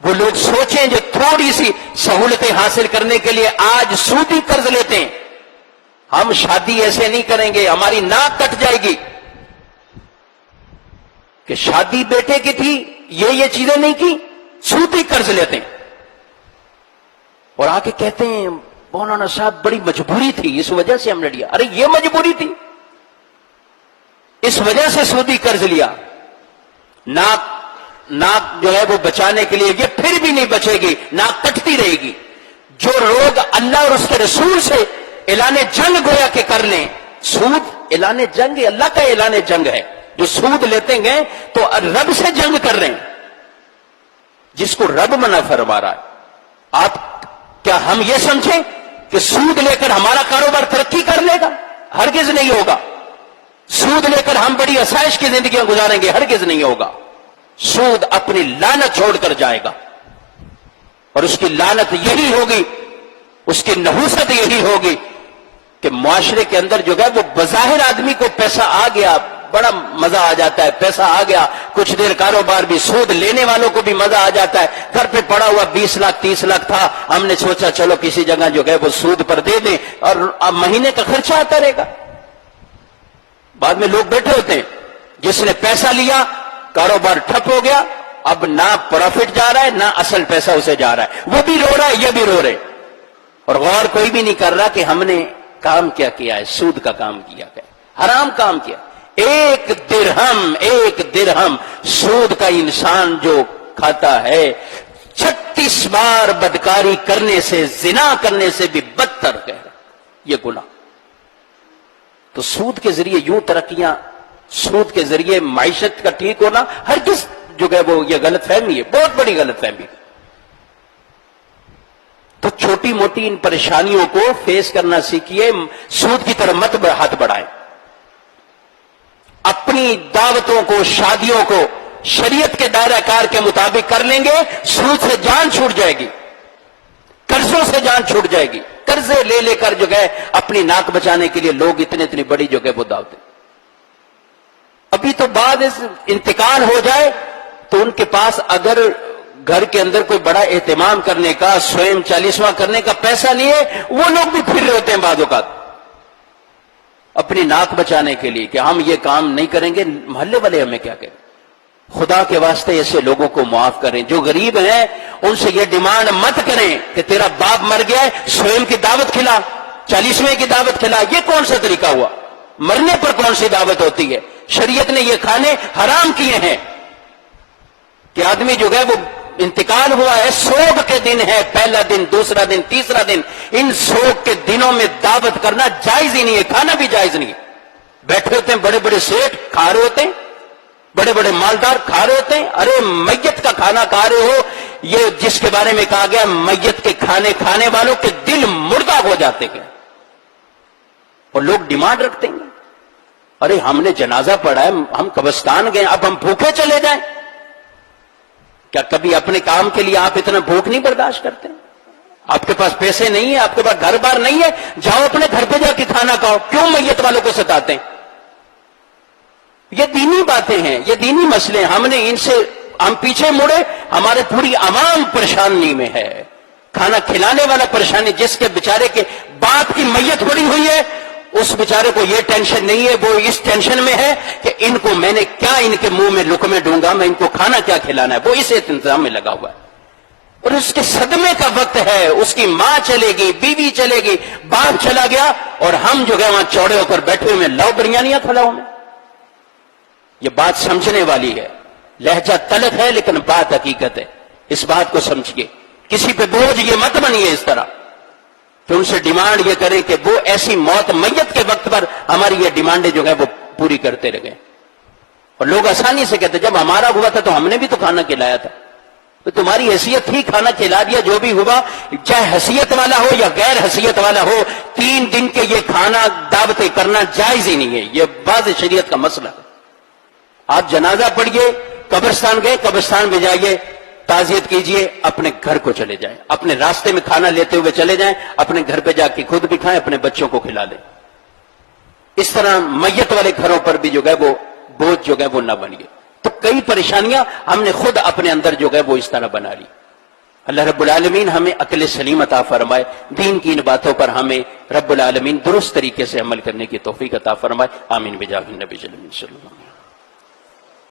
وہ لوگ سوچیں جو تھوڑی سی سہولتیں حاصل کرنے کے لیے آج سودی قرض لیتے ہیں. ہم شادی ایسے نہیں کریں گے, ہماری ناک کٹ جائے گی کہ شادی بیٹے کی تھی, یہ چیزیں نہیں کی, سودی قرض لیتے ہیں اور آ کے کہتے ہیں مولانا صاحب بڑی مجبوری تھی اس وجہ سے ہم نے لیا. ارے یہ مجبوری تھی, اس وجہ سے سودی قرض لیا. ناک جو ہے وہ بچانے کے لیے یہ پھر بھی نہیں بچے گی, ناک کٹتی رہے گی. جو لوگ اللہ اور اس کے رسول سے اعلان جنگ گویا کہ کر لیں, سود اعلان جنگ اللہ کا اعلان جنگ ہے. جو سود لیتے گئے تو رب سے جنگ کر رہے ہیں, جس کو رب منع فرما رہا ہے. آپ کیا ہم یہ سمجھیں کہ سود لے کر ہمارا کاروبار ترقی کر لے گا؟ ہرگز نہیں ہوگا. سود لے کر ہم بڑی آسائش کی زندگیاں گزاریں گے؟ ہرگز نہیں ہوگا. سود اپنی لعنت چھوڑ کر جائے گا, اور اس کی لعنت یہی ہوگی, اس کی نحوست یہی ہوگی کہ معاشرے کے اندر جو ہے وہ بظاہر آدمی کو پیسہ آ گیا, بڑا مزہ آ جاتا ہے, پیسہ آ گیا, کچھ دیر کاروبار بھی, سود لینے والوں کو بھی مزہ آ جاتا ہے. گھر پہ پڑا ہوا 20 لاکھ 30 لاکھ تھا, ہم نے سوچا چلو کسی جگہ جو ہے وہ سود پر دے دیں, اور اب مہینے کا خرچہ آتا رہے گا. بعد میں لوگ بیٹھے ہوتے ہیں, جس نے پیسہ لیا کاروبار ٹھپ ہو گیا, اب نہ پروفٹ جا رہا ہے نہ اصل پیسہ اسے جا رہا ہے, وہ بھی رو رہا ہے یہ بھی رو رہے, اور غور کوئی بھی نہیں کر رہا کہ ہم نے کام کیا ہے, سود کا کام کیا ہے, حرام کام کیا. ایک درہم سود کا انسان جو کھاتا ہے 36 بار بدکاری کرنے سے, زنا کرنے سے بھی بدتر ہے یہ گناہ. تو سود کے ذریعے یوں ترقیاں, سود کے ذریعے معیشت کا ٹھیک ہونا ہرگز جو ہے وہ یہ غلط فہمی ہے, بہت بڑی غلط فہمی. تو چھوٹی موٹی ان پریشانیوں کو فیس کرنا سیکھیے, سود کی طرف مت ہاتھ بڑھائیں. اپنی دعوتوں کو, شادیوں کو شریعت کے دائرہ کار کے مطابق کر لیں گے, سود سے جان چھوٹ جائے گی, قرضوں سے جان چھوٹ جائے گی. قرضے لے کر جو ہے اپنی ناک بچانے کے لیے لوگ اتنی بڑی جو ہے وہ دعوتیں. ابھی تو بعد انتقال ہو جائے تو ان کے پاس اگر گھر کے اندر کوئی بڑا اہتمام کرنے کا, سوئم 40واں کرنے کا پیسہ نہیں ہے, وہ لوگ بھی پھر رہے ہوتے ہیں بعض اوقات اپنی ناک بچانے کے لیے کہ ہم یہ کام نہیں کریں گے, محلے والے ہمیں کیا کہیں. خدا کے واسطے ایسے لوگوں کو معاف کریں. جو غریب ہیں ان سے یہ ڈیمانڈ مت کریں کہ تیرا باپ مر گیا ہے, سوئم کی دعوت کھلا, 40ویں کی دعوت کھلا. یہ کون سا طریقہ ہوا؟ مرنے پر کون سی دعوت ہوتی ہے؟ شریعت نے یہ کھانے حرام کیے ہیں کہ آدمی جو ہے وہ انتقال ہوا ہے, سوگ کے دن ہے, پہلا دن, دوسرا دن, تیسرا دن, ان سوگ کے دنوں میں دعوت کرنا جائز ہی نہیں ہے, کھانا بھی جائز نہیں ہے. بیٹھے ہوتے ہیں بڑے بڑے سیٹ کھا رہے ہوتے ہیں, بڑے بڑے مالدار کھا رہے ہوتے ہیں. ارے میت کا کھانا کھا رہے ہو, یہ جس کے بارے میں کہا گیا میت کے کھانے کھانے والوں کے دل مردہ ہو جاتے ہیں, اور لوگ ڈیمانڈ رکھتے ہیں ارے ہم نے جنازہ پڑھا ہے, ہم قبرستان گئے, اب ہم بھوکے چلے جائیں. کیا کبھی اپنے کام کے لیے آپ اتنا بھوک نہیں برداشت کرتے؟ آپ کے پاس پیسے نہیں ہیں, آپ کے پاس گھر بار نہیں ہے, جاؤ اپنے گھر پہ جا کے کھانا کھاؤ. کیوں میت والوں کو ستاتے ہیں؟ یہ دینی باتیں ہیں, یہ دینی مسئلے ہیں. ہم نے ان سے ہم پیچھے مڑے, ہمارے پوری عوام پریشانی میں ہے. کھانا کھلانے والا پریشانی, جس کے بیچارے کے باپ کی میت پڑی ہوئی ہے, اس بیچارے کو یہ ٹینشن نہیں ہے, وہ اس ٹینشن میں ہے کہ ان کو میں نے کیا ان کے منہ میں لقمے ڈوں گا, میں ان کو کھانا کیا کھلانا ہے, وہ اس انتظام میں لگا ہوا ہے. اور اس کے صدمے کا وقت ہے, اس کی ماں چلے گی, بیوی چلے گی, باپ چلا گیا, اور ہم جو ہے وہاں چوڑے ہو کر بیٹھے ہوئے لاؤ بریانیاں کھلاؤ میں. یہ بات سمجھنے والی ہے, لہجہ تلخ ہے لیکن بات حقیقت ہے. اس بات کو سمجھیے, کسی پہ بوجھ یہ مت بنیے اس طرح کہ ان سے ڈیمانڈ یہ کریں کہ وہ ایسی موت میت کے وقت پر ہماری یہ ڈیمانڈیں جو ہے وہ پوری کرتے رہ گئے. اور لوگ آسانی سے کہتے جب ہمارا ہوا تھا تو ہم نے بھی تو کھانا کھلایا تھا, تو تمہاری حیثیت تھی, کھانا کھلا دیا, جو بھی ہوا, چاہے حیثیت والا ہو یا غیر حیثیت والا ہو, 3 دن کے یہ کھانا دعوتیں کرنا جائز ہی نہیں ہے. یہ بعض شریعت کا مسئلہ ہے. آپ جنازہ پڑھیے, قبرستان گئے, قبرستان میں جائیے, تعزیت کیجئے, اپنے گھر کو چلے جائیں, اپنے راستے میں کھانا لیتے ہوئے چلے جائیں, اپنے گھر پہ جا کے خود بھی کھائیں, اپنے بچوں کو کھلا دیں. اس طرح میت والے گھروں پر بھی جو ہے وہ بوجھ جو ہے وہ نہ بنیے. تو کئی پریشانیاں ہم نے خود اپنے اندر جو ہے وہ اس طرح بنا لی. اللہ رب العالمین ہمیں عقل سلیم عطا فرمائے، دین کی ان باتوں پر ہمیں رب العالمین درست طریقے سے عمل کرنے کی توفیق عطا فرمائے، آمین بجاہ النبی صلی اللہ علیہ وسلم۔